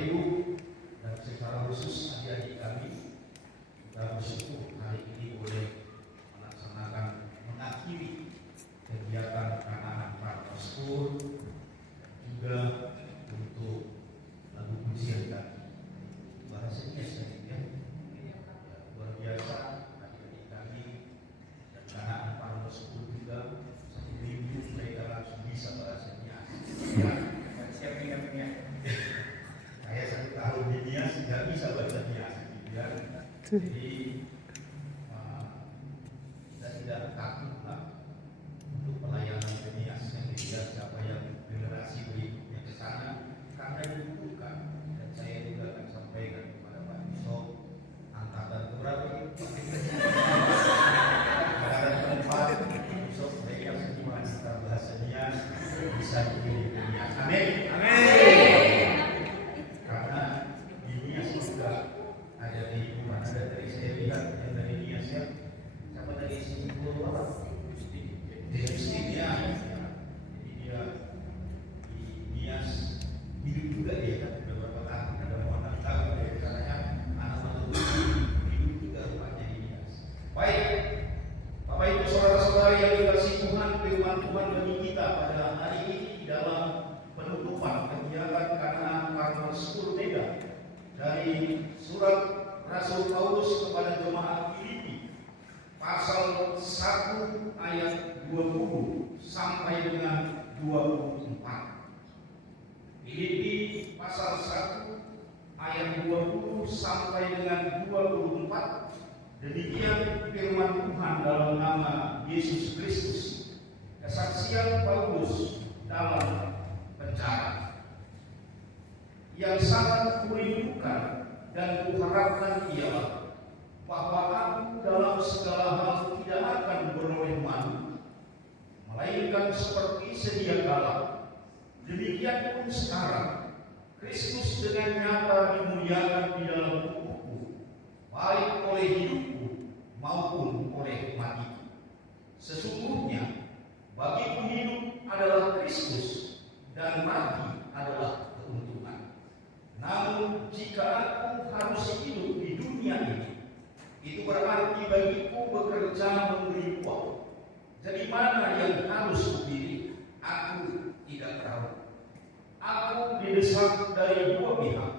Ibu, dan secara khusus adik-adik kami, kita bersyukur hari ini boleh melaksanakan mengakhiri kegiatan Kanaan Partner School dan juga untuk lagu pujian kami. Bahasanya sedikit luar biasa adik-adik kami dan Kanaan Partner School juga 1 minggu mereka langsung bisa bahasanya. Siap-siap. Saya 1 tahun di Nias tidak bisa baca Nias, ya. Jadi kita tidak takut untuk pelayanan di Nias yang dilihat siapa yang generasi berikutnya ke sana karena dibutuhkan. Dan saya juga akan sampaikan kepada Pak Yusuf angkatan berapa itu? Angkatan keempat. Yusuf mereka seniman kita bahasa Nias bisa dipilih ke Nias. Amin. Ada kehidupan, ada dari saya lihat yang dari Nias ya, siapa dari sini keluar, ya, jadi dia di Nias hidup juga dia kan, beberapa tahun, ada orang tahu dari caranya anak-anak hidup juga rupanya di Nias. Baik, Bapak Ibu saudara-saudari yang dikasihi Tuhan, firman Tuhan bagi kita pada hari ini dalam penutupan kegiatan Kanaan Partner School Medan dari surat Rasul Paulus kepada jemaat Filipi pasal 1 ayat 20 sampai dengan 24. Filipi pasal 1 ayat 20 sampai dengan 24. Demikian firman Tuhan dalam nama Yesus Kristus. Kesaksian Paulus dalam penjara. Yang sangat kurindukan dan kuharapkan ialah bahwa aku dalam segala hal tidak akan beroleh malu, melainkan seperti sedia kala. Demikian pun sekarang, Kristus dengan nyata dimuliakan di dalam tubuhku, baik oleh hidupku maupun oleh matiku. Sesungguhnya bagiku hidup adalah Kristus dan mati adalah keuntungan. Namun jika aku harus hidup di dunia ini, itu berarti bagiku bekerja memberi uang. Jadi mana yang harus kupilih? Aku tidak tahu. Aku didesak dari 2 pihak.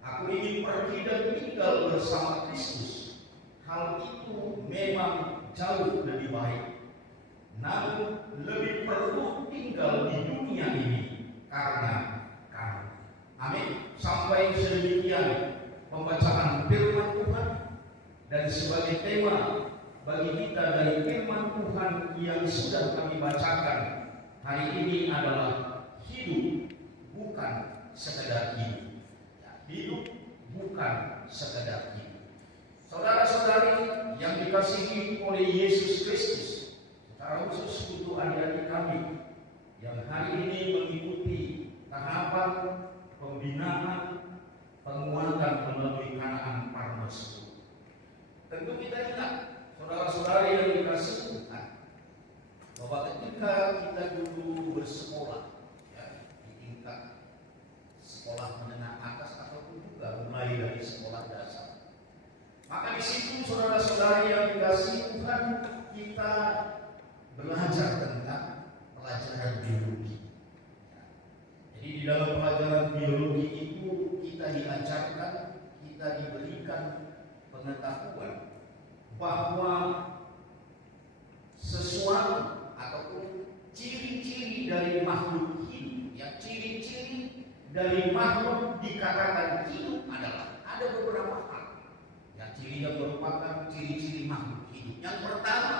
Aku ingin pergi dan tinggal bersama Kristus. Hal itu memang jauh lebih baik. Namun lebih perlu tinggal di dunia ini karena kamu. Amin. Sampai sedemikian pembacaan firman Tuhan, dan sebagai tema bagi kita dari firman Tuhan yang sudah kami bacakan hari ini adalah hidup bukan sekedar hidup. Hidup bukan sekedar hidup. Saudara-saudari yang dikasihi oleh Yesus Kristus, secara khusus untuk adik-adik kami yang hari ini mengikuti tahapan pembinaan penguatan melalui Kanaan Partner School. Tentu kita ingat, saudara-saudari yang dikasihi Tuhan, bahwa ketika kita dulu bersekolah ya, di tingkat sekolah menengah atas ataupun juga mulai dari sekolah dasar, maka di situ saudara-saudari yang dikasihi Tuhan, kita belajar tentang pelajaran biologi. Jadi di dalam pelajaran biologi itu kita diajarkan, kita diberikan pengetahuan bahwa sesuatu ataupun ciri-ciri dari makhluk hidup, ya ciri-ciri dari makhluk dikatakan hidup adalah ada beberapa hal. Ya ciri yang merupakan ciri-ciri makhluk hidup. Yang pertama,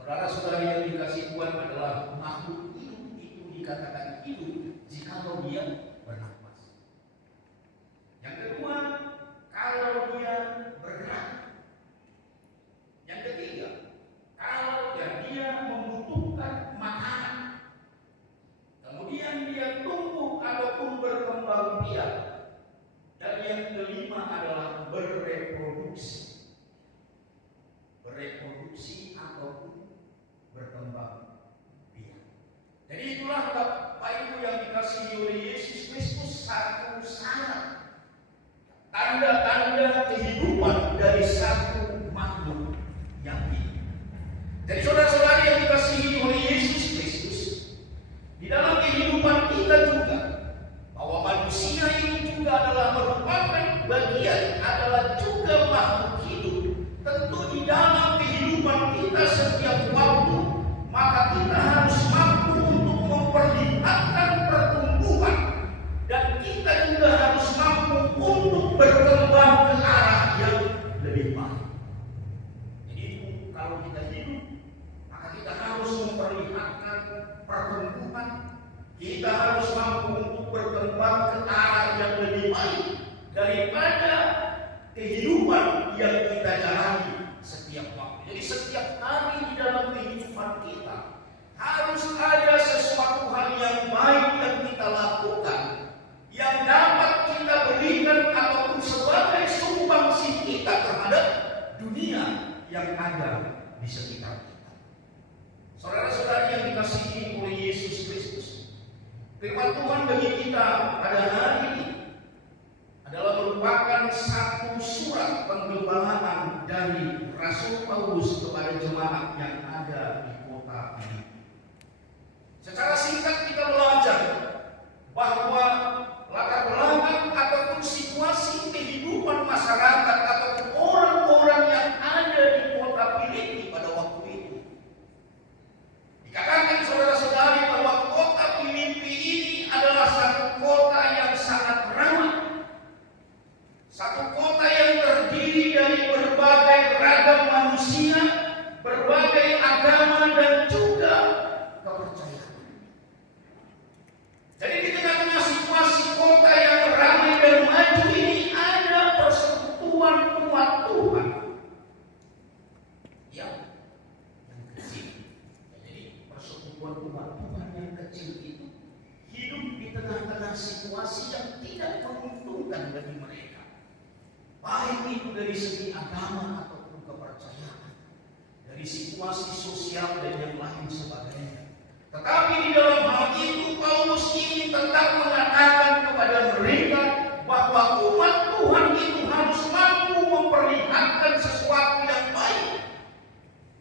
saudara-saudari yang dikasihi Tuhan, adalah makhluk hidup itu dikatakan hidup jikalau dia bernafas. Yang kedua, kalau dia bergerak. Yang ketiga, kalau dia membutuhkan makanan. Kemudian dia tumbuh ataupun berkembang biak. Dan yang kelima adalah bereproduksi. Bereproduksi ataupun berkembang biak. Jadi itulah Bapak Ibu yang dikasihi oleh Yesus daripada kehidupan yang kita jalani setiap waktu. Jadi setiap hari di dalam kehidupan kita harus ada sesuatu hal yang baik yang kita lakukan, yang dapat kita berikan ataupun sebagai sumbangsi kita terhadap dunia yang ada di sekitar kita. Saudara-saudari yang dikasihi oleh Yesus Kristus, firman Tuhan bagi kita pada hari ini adalah merupakan satu surat penggembalaan dari Rasul Paulus kepada jemaat yang ada di kota Filipi. Secara singkat kita belajar bahwa latar belakang ataupun situasi kehidupan masyarakat ataupun orang-orang yang ada di kota Filipi pada waktu itu. Dikatakan saudara-saudari bahwa kota Filipi ini adalah satu kota yang sangat ramai. Satu kota yang terdiri dari berbagai ragam manusia, berbagai agama dan juga kepercayaan. Jadi di tengah-tengah situasi kota yang ramai dan maju ini ada persekutuan umat Tuhan yang kecil. Jadi persekutuan umat Tuhan yang kecil itu hidup di tengah-tengah situasi yang tidak menguntungkan bagi mereka. Baik itu dari segi agama ataupun kepercayaan, dari situasi sosial dan yang lain sebagainya. Tetapi di dalam hal itu Paulus ingin tetap mengatakan kepada mereka bahwa umat Tuhan itu harus mampu memperlihatkan sesuatu yang baik.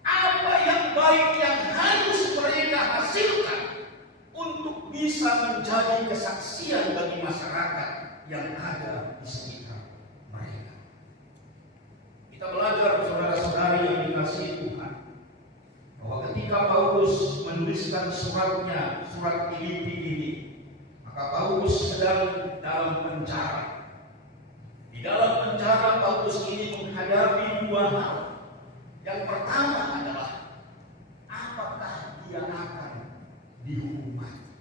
Apa yang baik yang harus mereka hasilkan untuk bisa menjadi kesaksian bagi masyarakat yang ada di sekitar mereka. Kita belajar saudara-saudari yang dikasihi Tuhan, bahwa ketika Paulus menuliskan suratnya, surat Filipi ini, maka Paulus sedang dalam penjara. Di dalam penjara Paulus ini menghadapi dua hal. Yang pertama adalah apakah dia akan dihukum mati.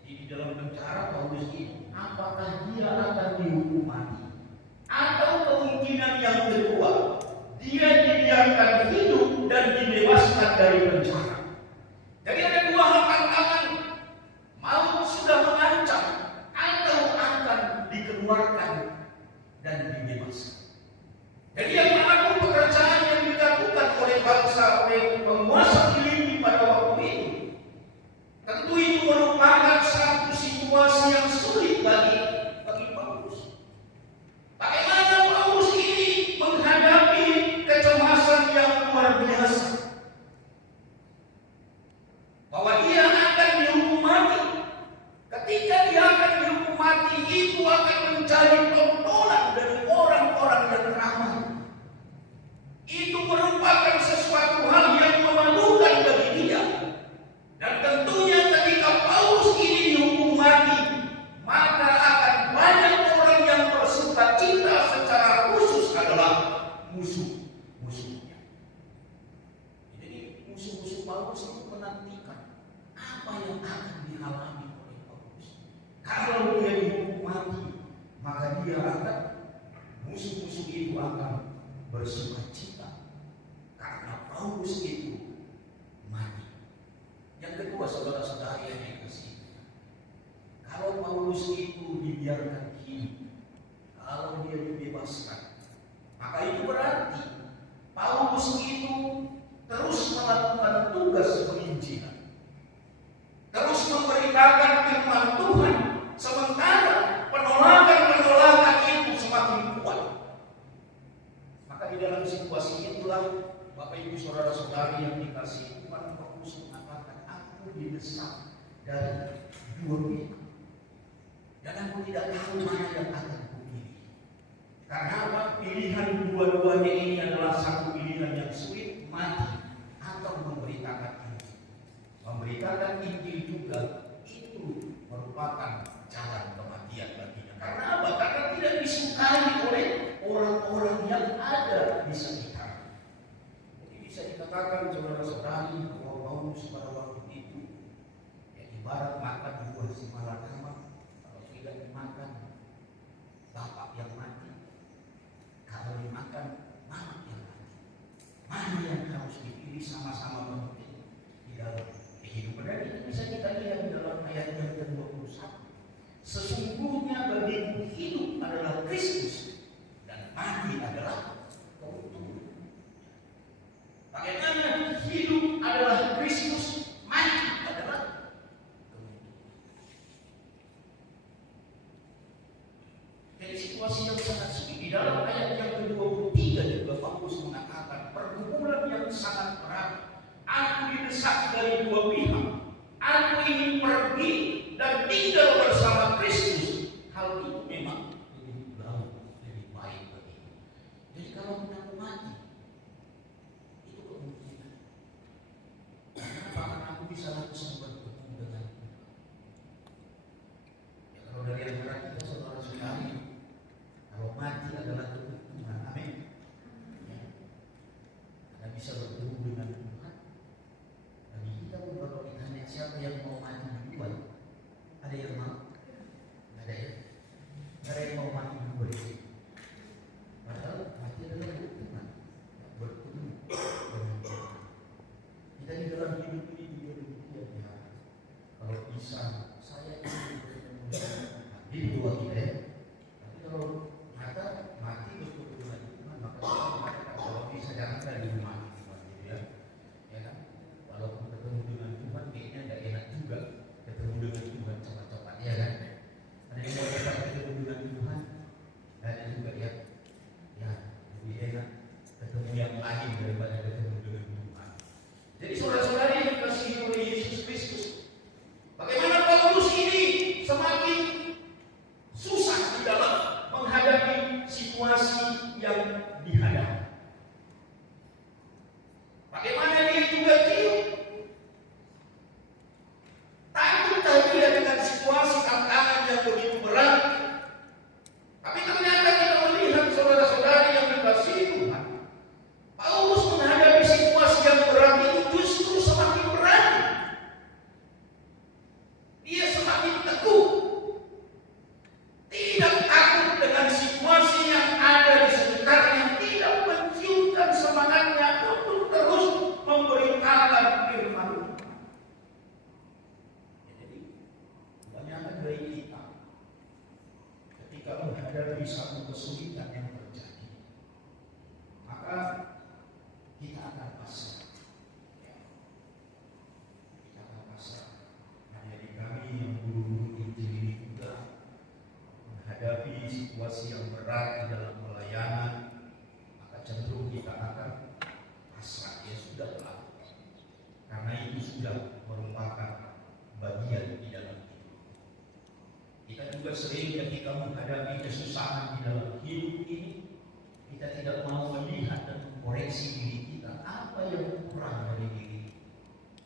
Jadi di dalam penjara Paulus ini, apakah dia akan dihukum mati? Atau kemungkinan yang kedua, dia dibiarkan hidup dan dibebaskan dari penjara. Jadi ada dua hal tantangan, maut sudah mengancam atau akan dikeluarkan dan dibebaskan. Jadi yang manapun pekerjaan yang dilakukan oleh bangsa, oleh penguasa Filipi pada waktu ini, tentu itu merupakan satu situasi yang sulit bagi Paulus. Bagaimana Paulus ini menghadapi kecemasan yang luar biasa, bahwa dia akan dihukum mati. Ketika dia akan dihukum mati, itu akan menjadi tontonan dari orang-orang yang ramai. Itu merupakan sesuatu hal yang memalukan bagi dia. Dan tentunya ketika Paulus ini dihukum mati, maka akan banyak orang yang bersuka cita, secara khusus adalah musuh-musuhnya. Jadi musuh-musuh Paulus itu menantikan apa yang akan dialami oleh Paulus. Kalau dia dihukum mati, maka dia akan, musuh-musuh itu akan bersuka cita karena Paulus itu mati. Yang kedua, saudara-saudari yang dikasihi, kalau Paulus itu dibiarkan hidup, kalau dia dibebaskan, maka itu berarti Paulus itu terus melakukan tugas penginjilan, terus memberitakan firman Tuhan, sementara penolakan-penolakan itu semakin kuat. Maka di dalam situasi itulah Bapak Ibu Saudara-saudari yang dikasihi Tuhan, Paulus mengatakan, aku didesak dari dua pihak dan aku tidak tahu mana yang akan kupilih. Karena apa? Pilihan dua-duanya ini adalah satu pilihan yang sulit, mati atau memberitakan Injil. Memberitakan Injil juga itu merupakan jalan kematian baginya. Karena apa? Karena tidak disukai oleh orang-orang yang ada di sekitar. Jadi bisa dikatakan saudara-saudari bahwa Paulus pada waktu itu ya ibarat makan buah si malakama, kalau tidak dimakan Sesungguhnya bagiku hidup adalah Kristus dan mati adalah keuntungan. Bagaimana hidup adalah Kristus, mati adalah keuntungan. Jadi situasi yang sangat sulit di dalam ayat yang ke-23 juga Paulus mengatakan pergumulan yang sangat berat. Aku didesak dari dua pihak. Aku ingin pergi dan tinggal bersama Kristus. Hal itu memang lebih baik bagiku. Jadi kalau kita mati, itu kemungkinan. Karena aku bisa langsung bertemu dengan Tuhan. Ya, kalau dari antara kita saudara-saudari, kalau mati adalah keuntungan, amin. Ya. Kita bisa bertemu dengan Tuhan. Bagi kita pun kalau ditanya siapa yang mau mati duluan, ada yang mau? Ada ya? Ada yang mau mati duluan? Padahal mati adalah keuntungan. Bertemu dengan Tuhan. Kita di dalam hidup ini juga demikian ya. Kalau bisa, saya ingin bertemu dengan Tuhan. Di dua kita ya. Tapi kalau mati bertemu dengan Tuhan, maka kita mengatakan kalau bisa jangan saya di rumah Tuhan gitu ya. Ya kan? Walaupun ketemu dengan Tuhan kayaknya tidak enak juga ketemu dengan Tuhan cepat-cepat ya kan? Ada yang mau cepat ketemu dengan Tuhan, ada juga ya lebih enak ketemu yang lain daripada ketemu dengan Tuhan. Jadi saudara-saudari yang dikasihi oleh Yesus Kristus, bagaimana Paulus ini semakin susah di dalam menghadapi situasi yang dihadapi. Bagaimana dia juga takut dia dengan situasi tantangan yang begitu berat. Tapi ternyata kita melihat saudara-saudari yang dikasihi Tuhan, Paulus menghadapi situasi yang berat itu justru semakin berat. Dia semakin teguh, tidak takut dengan situasi yang ada di sekitarnya, tidak menciumkan semangatnya untuk terus memberitakan firman. Jadi kebanyakan dari kita ketika menghadapi satu kesulitan yang terjadi, maka kita akan pasrah. Kita akan pasrah. Hanya di kami yang guru-guru Injil ini juga menghadapi situasi yang berat di dalam pelayanan, maka cenderung kita akan pasrah. Ya sudahlah, karena itu sudah merupakan bagian di dalam hidup. Kita juga sering ketika menghadapi kesusahan di dalam hidup ini, kita tidak mau melihat dan mengkoreksi diri kita apa yang kurang dari diri,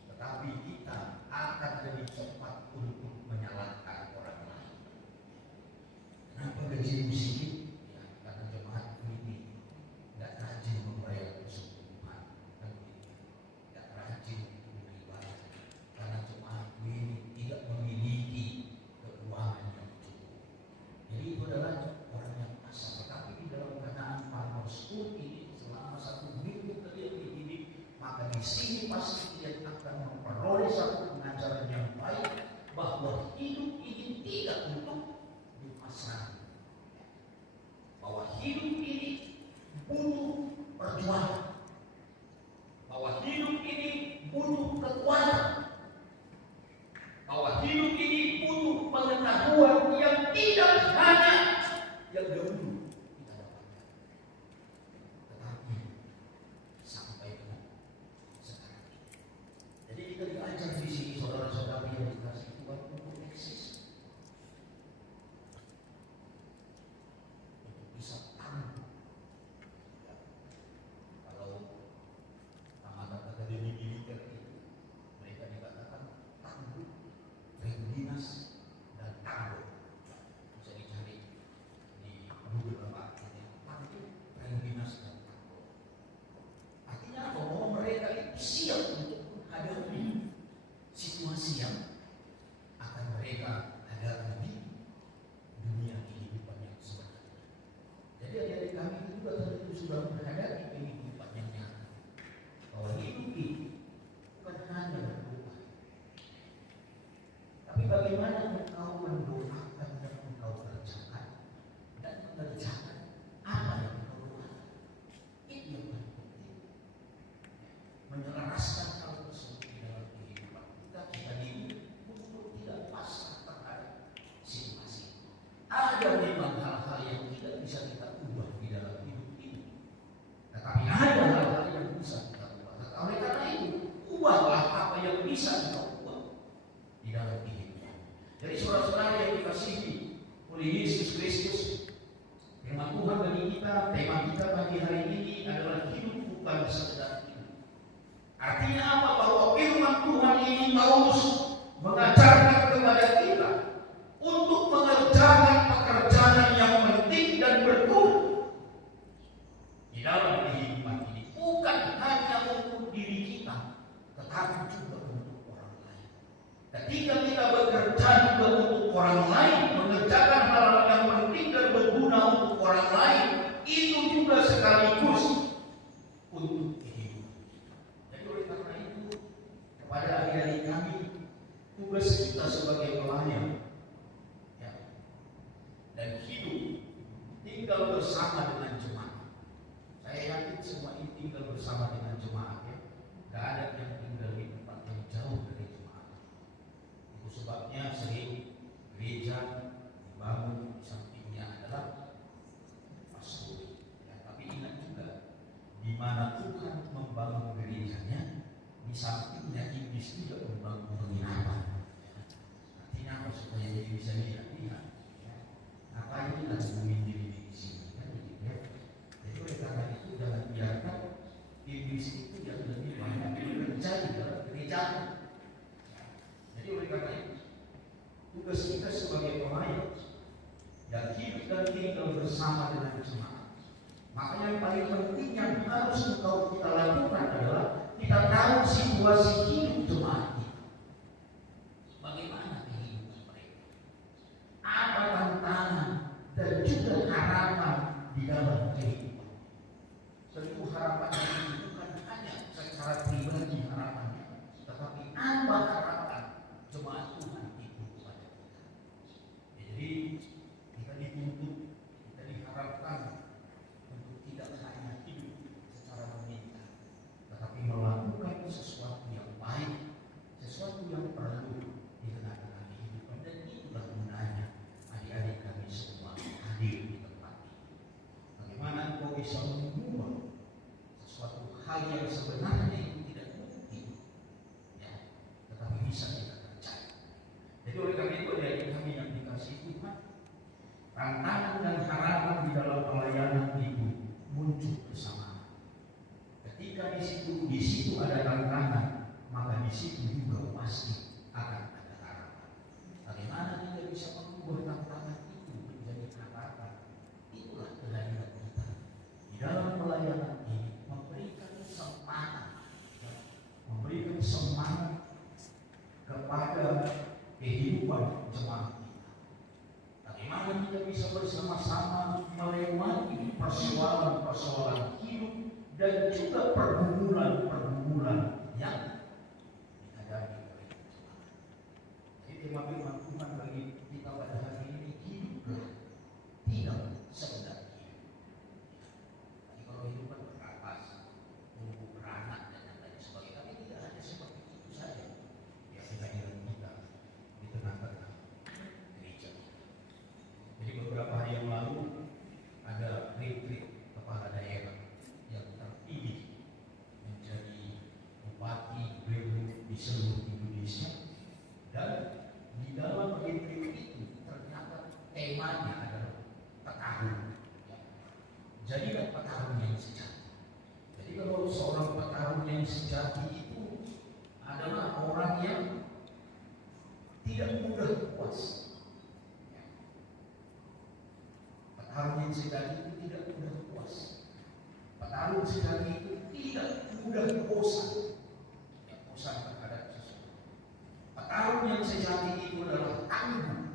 tetapi kita akan lebih cepat untuk menyalahkan orang lain. Kenapa gaji sedikit? Ya, karena jemaat ini tidak rajin membayar persekutuan, tidak rajin untuk beribadah, karena jemaat ini tidak memiliki keuangan yang cukup. Jadi itu adalah orang yang pasrah. Tetapi di dalam keadaan Farmer School ini selama 1 minggu kalian ini, maka di sini ada memang hal-hal yang tidak bisa kita ubah di dalam hidup ini. Tetapi ada hal-hal yang bisa kita ubah. Oleh karena itu, ubahlah apa yang bisa kita ubah di dalam kehidupan. Jadi saudara-saudara yang dikasihi oleh Yesus Kristus, firman Tuhan bagi kita, tema kita pagi hari ini adalah hidup bukan sekedar hidup. Artinya apa? Bahwa firman Tuhan ini Paulus mengajarkan kepada kita untuk mengerjakan pekerjaan yang penting dan berguna di dalam kehidupan ini, bukan hanya untuk diri kita, tetapi juga untuk orang lain. Ketika kita bekerja juga untuk orang lain, mengerjakan hal-hal yang penting dan berguna untuk orang lain, itu juga sekaligus untuk kehidupan. Jadi oleh karena itu, kepada adik-adik kami, tugas kita sebagai pelayan dan hidup tinggal bersama dengan jemaat. Saya yakin semua ini tinggal bersama dengan jemaat, ya. Gak ada yang tinggal di tempat yang jauh dari jemaat. Itu sebabnya sering gereja dibangun, di sampingnya adalah pastor. Ya, tapi ingat juga, di mana Tuhan membangun gerejanya, di sampingnya iblis juga membangun penginapan. Artinya apa? Supaya dia bisa lihat. Apa ini lagi memilih di sini, kan gitu ya. Jadi oleh karena itu jangan biarkan iblis itu yang lebih banyak bekerja di dalam gereja. Jadi oleh karena itu tugas kita sebagai pelayan yang hidup dan tinggal bersama dengan jemaat. Maka yang paling penting yang harus kita lakukan adalah kita tahu situasi hidup jemaat kita. Bagaimana kehidupan mereka? Apa tantangan dan juga harapan di dalam kehidupan. Tentu harapan ini bukan hanya secara pribadi harapannya, tetapi apa harapan jemaat Tuhan itu kepada kita. Jadi kita dituntut, kita diharapkan untuk tidak hanya hidup secara meminta, tetapi melakukan sesuatu yang baik, sesuatu yang perlu di tengah-tengah kehidupan, dan itulah gunanya adik-adik kami semua hadir di tempat ini. Bagaimana engkau bisa mengubah sesuatu hal yang sebenarnya itu tidak mungkin, ya, tetapi bisa kita percaya. Jadi oleh karena itu adik-adik kami yang dikasihi Tuhan, tantangan dan harapan di dalam pelayanan itu muncul bersama. Ketika di situ ada tantangan, maka di situ juga pasti akan ada harapan. Bagaimana kita bisa mengubah tantangan itu menjadi harapan? Itulah kehadiran kita di dalam pelayanan ini, memberikan semangat kepada kehidupan jemaat kita. Bagaimana kita bisa bersama-sama melewati persoalan-persoalan hidup dan juga pergumulan-pergumulan yang dihadapi oleh jemaat. Jadi firman Tuhan bagi kita pada hari ini, hiduplah tidak sekedar hidup. Jadi kalau hidup kan berkapas, tumbuh beranak dan lain sebagainya, tapi tidak hanya seperti itu saja. Ya, kehadiran kita di tengah-tengah gereja. Jadi beberapa hari yang lalu ada retreat kepala daerah yang terpilih menjadi bupati gubernur di seluruh Indonesia, dan di dalam retreat itu ternyata temanya adalah petarung. Jadilah petarung yang sejati. Jadi kalau seorang petarung yang sejati itu adalah orang yang tidak mudah puas. Petarung yang sejati itu tidak mudah puas. Petarung sejati itu tidak mudah bosan. Bosan terhadap sesuatu. Petarung yang sejati itu adalah tangguh.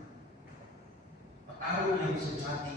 Petarung yang sejati